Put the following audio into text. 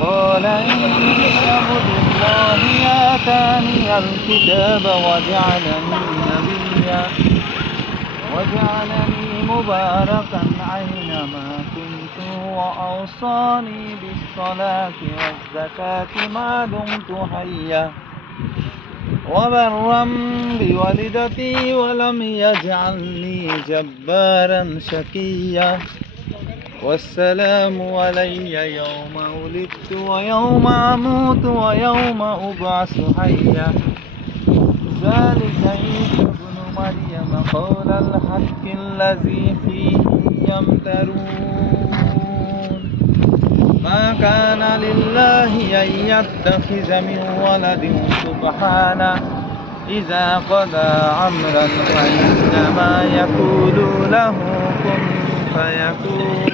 قال إني عبد الله آتاني الكتاب وجعلني مباركا أينما كنت وأوصاني بالصلاة والزكاة ما دمت حيا وبرا بوالدتي ولم يجعلني جبارا شقيا والسلام علي يوم ولدت ويوم أموت ويوم أبعث حيا ذلك عيسى ابن مريم قول الحق الذي فيه يمترون ما كان لله أن يتخذ من ولد سبحانه إذا قضى أمرا فإنما يقول له كن فيكون